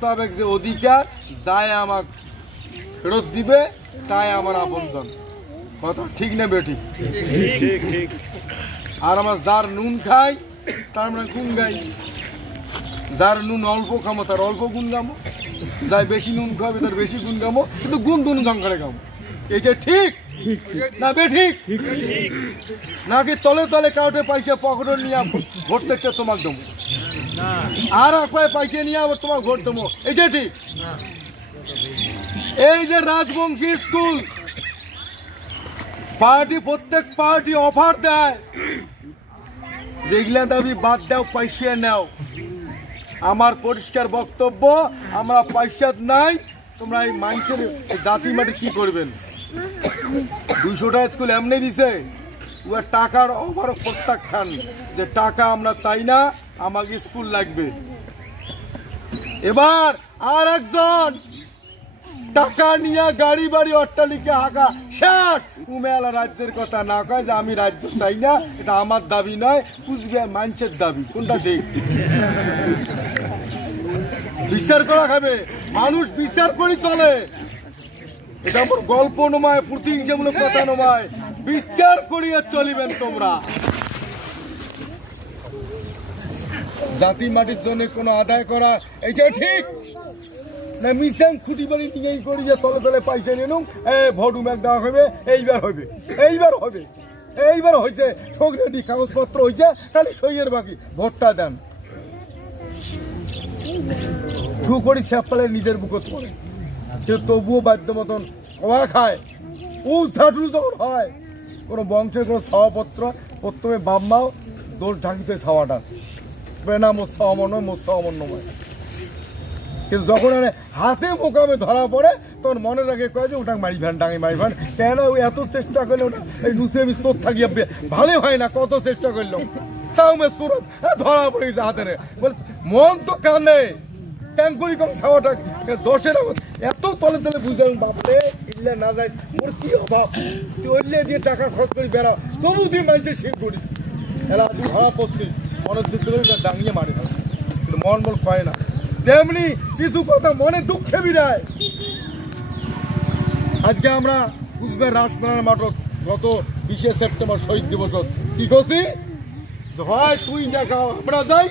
মোতাবেক যে অধিকার যায় আমার ফেরত দিবে তাই আমার আপনজন। কথা ঠিক না বেটি? আর আমার যার নুন খাই তার আমরা গুণ গাই, যার নুন অল্প খামো তার অল্প গুণ গামো, যাই বেশি নুন খাবে তার বেশি গুণ গামো, কিন্তু গুণ দুন গাঙ্গারে গামো। এটা ঠিক না বেঠিক? নাকি তলে তলে কাউটে পয়সা পকেটে নিয়ে ভোট থেকে তোমার দেবো, আর একবার পয়সা নিয়ে আবার তোমার ভোট দেবো, এটা ঠিক? এই যে রাজবংশী স্কুল পার্টি, প্রত্যেক পার্টি অফার দেয়, যেগুলা দাবি বাদ দাও, পয়সা নাও। আমার পরিষ্কার বক্তব্য, আমরা পয়সা নাই, তোমরা এই মানুষের জাতি মাটি কি করবেন? 200টা স্কুল এমনি দিছে, ওর টাকার অভার প্রত্যাখ্যান, যে টাকা আমরা চাই না, আমাকে স্কুল লাগবে। এবার আর একজন টাকা নিয়ে গাড়ি বাড়ি অট্টালিকা হাঁকা শেষ, উমেলা রাজ্যের কথা না কয় যে আমি রাজ্য চাই না, এটা আমার দাবি নয়, কুচবিহার মানুষের দাবি। কোনটা ঠিক? বিচার করা খাবে মানুষ, বিচার করে চলে। এটা আমার গল্প নয়, প্রতিহিংসামূলক কথা নয়, বিচার করিয়া চলিবেন তোমরা। জাতি মাটির জন্য কোনো আদায় করা এটা ঠিক না? মিশন খুঁটি বাড়ি নিয়েই করি যে তলে তলে পয়সা নিয়ে নুন, ভোট উমেক দেওয়া হবে, এইবার হবে, এইবার হবে, এইবার হয়েছে, সব রেডি, কাগজপত্র হয়েছে, খালি সইয়ের বাকি, ভোটটা দেন। থু করি স্যাপালে নিজের বুকত পড়ে, কিন্তু তবুও বাধ্য মতন খাওয়া খায়। ও ঝাঁটু যখন হয় কোনো বংশের কোনো ছাওয়াপত্র, প্রথমে বাম্মাও দোষ ঢাকিতে ছাওয়াটা না, মোর ছাওয়া নয়, মোর ছাওয়া নয়। কিন্তু যখন হাতে মোকামে ধরা পড়ে তখন মনে রাখে কয় যে ওটা মারি ফ্যান, ডাঙে মারি ফ্যান, কেন ওই এত চেষ্টা করলে ওটা এই নুসে বিস্তর থাকিয়ে ভালো হয় না, কত চেষ্টা করলাম, তাও মে সুরত ধরা পড়ে গেছে হাতে। বলে মন তো কান্দে, ট্যাঙ্ক করি কম ছাওয়াটা দশের এত তলে তলে বুঝলাম, বাপরে ইল্লে না যায়, ওর কি অভাব, তুই ওইলে দিয়ে টাকা খরচ করি বেড়া, তবু তুই মানুষের শিখ করি, এরা তুই ধরা পড়ছিস, মনের দিক থেকে ডাঙিয়ে মারি না, কিন্তু মন বল কয় না। তেমনি কিছু কথা মনে দুঃখে বিরায়। আজকে আমরা কুচবিহার রাজমেলার মাঠত গত 20শে সেপ্টেম্বর শহীদ দিবস কি করছি, হয় তুই দেখাও আমরা যাই,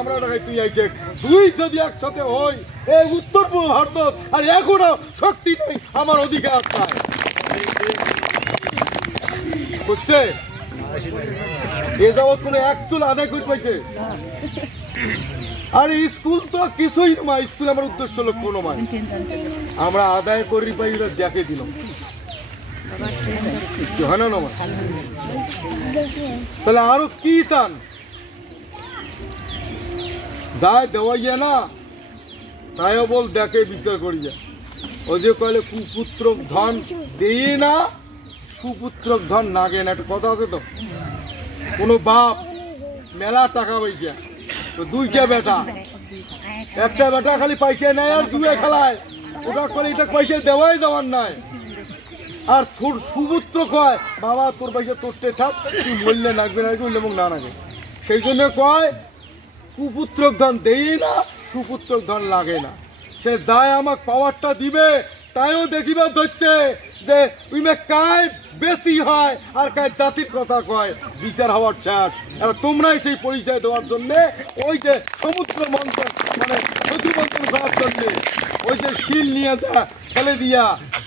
আমরা দেখাই তুই আইছে, তুই যদি একসাথে হই এই উত্তর পূর্ব ভারত আর এখনো শক্তি নেই, আমার অধিকার চাই, বুঝছে? এ যাবৎ কোনো এক চুল আদায় করে পাইছে? আর স্কুল তো কিছুই নয়, স্কুল আমার উদ্দেশ্য লক্ষ্য নয়, আমরা আদায় করি পাই দেখে দিলাম, হয় না নয়? তাহলে আরো কি চান? যায় দেওয়াইয়া না, তাইও বল দেখে বিচার করিয়া। ওই যে কইলে কুপুত্র ধন দিয়ে না, সুপুত্র ধন নাগে না, একটা কথা আছে তো। কোন বাপ মেলা টাকা পয়সা, তো দুইটা বেটা, একটা বেটা খালি পয়সা নেয় আর জুয়ে খেলায়, ওটা করে এটা পয়সা দেওয়াই দেওয়ার নাই। আর সুপুত্র কয় বাবা তোর পয়সা তোরতে থাক, তুই বললে নাগবে না এবং না নাগে, সেই জন্য কয় কুপুত্র ধন দেই না, সুপুত্র ধন লাগে না। সে যায় আমাকে পাওয়ারটা দিবে, তাইও দেখিবার ধরছে যে উইমে কায় বেশি হয় আর কায় জাতির কথা কয়, বিচার হওয়ার শেষ। এবার তোমরাই সেই পরিচয় দেওয়ার জন্য ওই যে সমুদ্র মন্থন মানে নদী মন্থন করার জন্য ওই যে শিল নিয়ে যা ফেলে দিয়া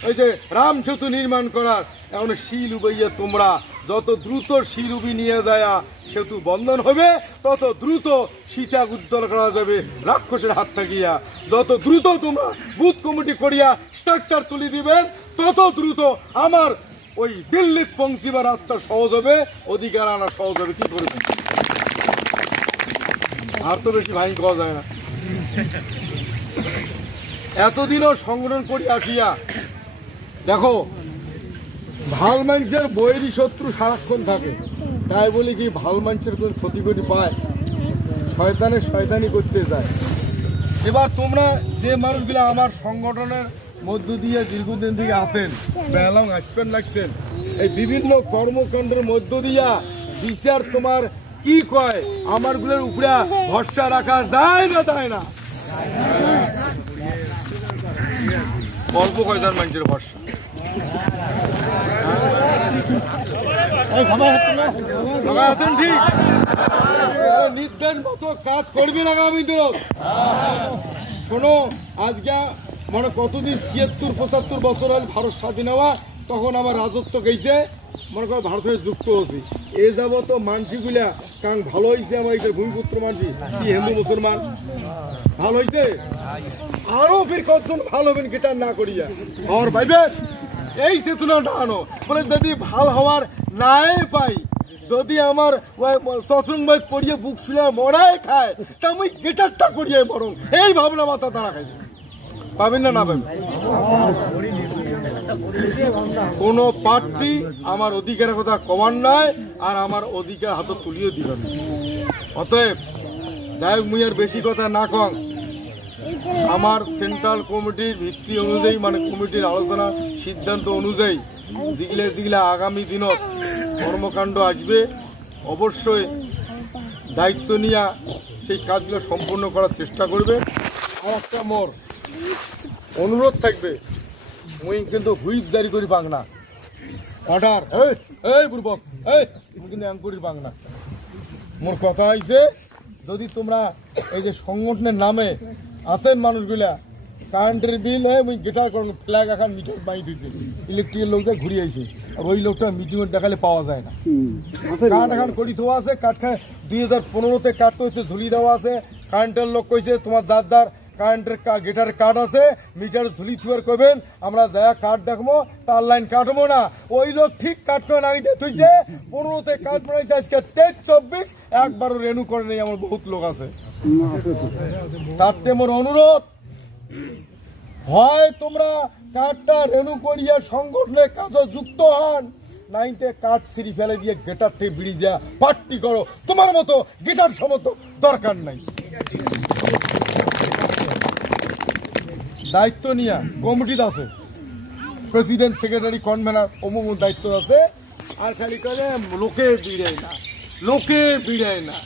ওই যে রাম সেতু নির্মাণ করার, এখন শিল উবাইয়া তোমরা যত দ্রুত শিল উবি নিয়ে যায় সেতু বন্ধন হবে, তত দ্রুত সীতা উদ্ধার করা যাবে রাক্ষসের হাত থাকিয়া। যত দ্রুত তোমরা বুথ কমিটি করিয়া স্ট্রাকচার তুলে দিবেন, তত দ্রুত আমার ওই দিল্লি পৌঁছিবার রাস্তা সহজ হবে, অধিকার আনা সহজ হবে। কি করবেন? আর তো বেশি ভাই করা যায় না। এতদিনও সংগঠন করি আসিয়া দেখো, ভাল মানুষের বৈরী শত্রু সারাক্ষণ থাকে, তাই বলি কি ভাল মানুষের কোন ক্ষতি করি পায়, শয়তানের শয়তানি করতে যায়। এবার তোমরা যে মানুষগুলো আমার সংগঠনের মধ্য দিয়ে দীর্ঘদিন থেকে আছেন, বেলাং আসবেন লাগছেন, এই বিভিন্ন কর্মকাণ্ডের মধ্য দিয়া বিচার তোমার কি কয় আমারগুলোর উপরে ভরসা রাখা যায় না, তাই না? অল্প কয়দার মানুষের ভরসা। আছেন ঠিক নির্দেশ মতো কাজ করবেন আগামী দিন। শোনো, আজকে মানে কতদিন ৭৬-৭৫ বছর হল ভারত স্বাধীন হওয়া, তখন আমার রাজত্ব গেছে, মনে করো ভারতের যুক্ত হয়েছে। এ যাবত মানসিগুলা কারণ ভালো হয়েছে, আমার এই ভূমিপুত্র মানসি কি হিন্দু মুসলমান ভালো হয়েছে, আরো ফির কতজন ভালো হবেন গিটার না করিয়া আর ভাইবে এই চেতনাটা আনো। বলে যদি ভাল হওয়ার নাই পাই, যদি আমার সৎসঙ্গ পড়িয়ে বুক শুলে মরাই খায়, তা আমি গিটারটা করিয়ে বরং এই ভাবনা মাথা তারা খাই পাবেন না, না পাবেন। কোন প্রার্থী আমার অধিকারের কথা কমান নয়, আর আমার অধিকার হাতে তুলিয়ে দিবেন। অতএব যাই হোক, মুই আর বেশি কথা না কম, আমার সেন্ট্রাল কমিটির ভিত্তি অনুযায়ী মানে কমিটির আলোচনা সিদ্ধান্ত অনুযায়ী যেগুলা আগামী দিনত কর্মকাণ্ড আসবে, অবশ্যই দায়িত্ব নিয়ে সেই কাজগুলো সম্পূর্ণ করার চেষ্টা করবে। আর একটা মোর অনুরোধ থাকবে, মুই কিন্তু হুইপ জারি করি পাং না, অর্ডার এই পূর্বক কিন্তু এম করি পাং না। মোর কথা হয়েছে, যদি তোমরা এই যে সংগঠনের নামে আছেন মানুষগুলা, কারেন্টের বিল মুই গেটার করুন ফ্ল্যাগ এখন মিটার বাই দিতে, ইলেকট্রিকের লোকটা ঘুরিয়ে আইছে, আর ওই লোকটা মিটিংয়ের দেখালে পাওয়া যায় না। কাঠ এখন করি দেওয়া আছে, কাঠখানে 2015-তে কাঠ কইছে ঝুলি দেওয়া আছে। কারেন্টের লোক কইছে তোমার যার যার কারেন্টের গেটার কাঠ আছে মিটার ঝুলি থুয়ার করবেন, আমরা যা কাঠ দেখবো তার লাইন কাটবো না। ওই লোক ঠিক কাঠটা নাগিতে থুইছে, 15-তে কাঠ বানাইছে, আজকে 23-24 একবারও রেনু করে নেই। আমার বহুত লোক আছে। তাতে মোর অনুরোধ, হয় তোমরা কাঠটা রেনু করিয়া সংগঠনের কাজে যুক্ত হন, নাইতে কাঠ ছিঁড়ি ফেলে দিয়ে গেটার থেকে বিড়ি যা পার্টি করো। তোমার মতো গিটার সমত দরকার নাই। দায়িত্ব নিয়ে কমিটিতে আছে, প্রেসিডেন্ট, সেক্রেটারি, কনভেনার অমুক দায়িত্ব আছে। আর খালি করে লোকে বিড়ায় না, লোকে বিড়ায় না,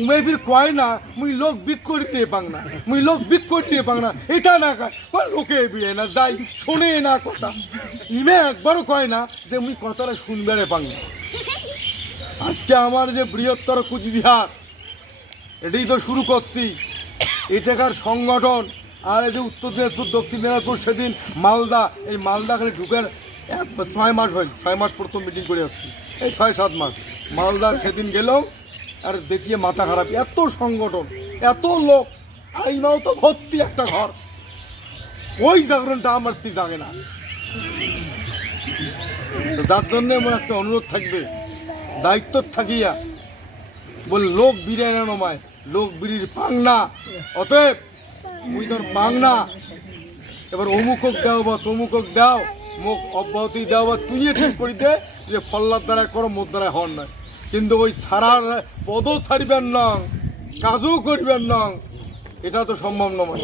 উমেবির কয় না মুই লোক বিক করি নিয়ে পাং না, মুই লোক বিক করি নিয়ে পাং না, এটা না কয় লোকে বিড়ায় না, যাই শোনে না কথা। ইমে একবারও কয় না যে মুই কথাটা শুনবে পাং না। আজকে আমার যে বৃহত্তর কুচবিহার, এটাই তো শুরু করছি, এটাকার সংগঠন। আর এই যে উত্তর দিনাজপুর, দক্ষিণ দিনাজপুর, সেদিন মালদা, এই মালদা খালি ঢুকার 6 মাস হয়, 6 মাস প্রথম মিটিং করে আসছি, এই 6-7 মাস মালদা সেদিন গেলাম, আর দেখিয়ে মাথা খারাপ। এত সংগঠন, এত লোক, আইনাও তো ভর্তি একটা ঘর, ওই জাগরণটা আমার তি জাগে না। যার জন্য আমার একটা অনুরোধ থাকবে, দায়িত্ব থাকিয়া বল লোক বিড়ায় না নমায়, লোক বিড়ির পাং না। অতএব মুই তোর পাং না, এবার অমুকক দাও বা তমুকক দাও, মুখ অব্যাহতি দাও বা তুই ঠিক করি দে যে ফল্লার দ্বারা করো, মোর দ্বারা হন না। কিন্তু ওই সারার পদও ছাড়িবেন নং, কাজও করিবেন নং, এটা তো সম্ভব নয়।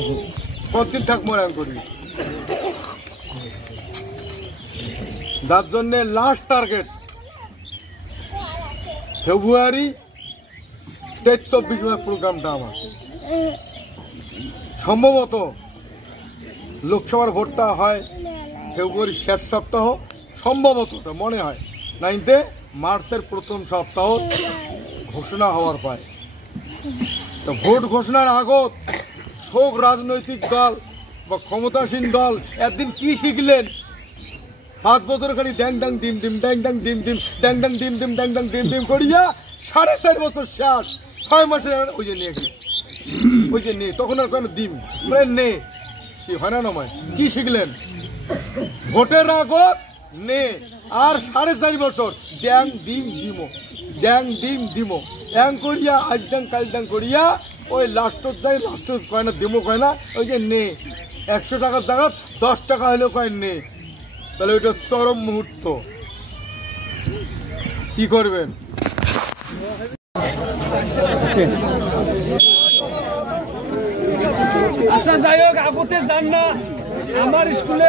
কতদিন থাকবো এরকম করি? যার জন্য লাস্ট টার্গেট ফেব্রুয়ারি 23-24 প্রোগ্রামটা আমার। সম্ভবত লোকসভার ভোটটা হয় ফেব্রুয়ারির শেষ সপ্তাহ, সম্ভবত মনে হয় 9 মার্চের প্রথম সপ্তাহ ঘোষণা হওয়ার পায়। তো ভোট ঘোষণার আগত শোক রাজনৈতিক দল বা ক্ষমতাসীন দল একদিন কি শিখলেন, 5 বছর খালি ড্যাং ড্যাং দিম দিম, ড্যাং ড্যাং দিম দিম, ড্যাং ড্যাং দিম দিম, ড্যাং ড্যাং দিম দিম করিয়া 4.5 বছর শেষ, 6 মাসে ওই যে নিয়ে গেলেন, ওই যে নেই, তখন আর কেন দিম নে কি হয় না নয়। কি শিখলেন? ভোটের আগত নে, আর 4.5 বছর ড্যাং ডিম দিমো, ড্যাং ডিম দিমো, এং করিয়া আজ ড্যাং কাল ড্যাং করিয়া ওই লাস্টত যাই, লাস্টত কয় না দিমো কয় না, ওই যে নে 100 টাকার জায়গায় 10 টাকা হলেও কয় নে। তাহলে ওইটা চরম মুহূর্ত। কি করবেন? আচ্ছা যাই হোক, আগতে যান না। আমার স্কুলে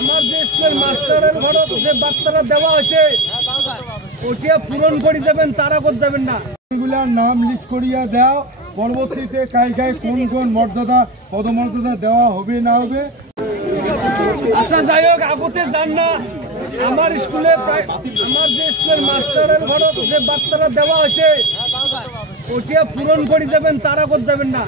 আমার যে স্কুলের মাস্টারের ঘরে যে বার্তাটা দেওয়া হয়েছে ওটা পূরণ করে যাবেন, তারা করতে যাবেন না। এগুলার নাম লিস্ট করিয়া দাও, পরবর্তীতে কাই কাই কোন কোন মর্যাদা পদমর্যাদা দেওয়া হবে না হবে আচ্ছা যাই হোক আগুতে যান না। আমার স্কুলে আমার যে স্কুলের মাস্টারের ঘর যে বার্তাটা দেওয়া হয়েছে ওটা পূরণ করে যাবেন, তারা করে যাবেন না।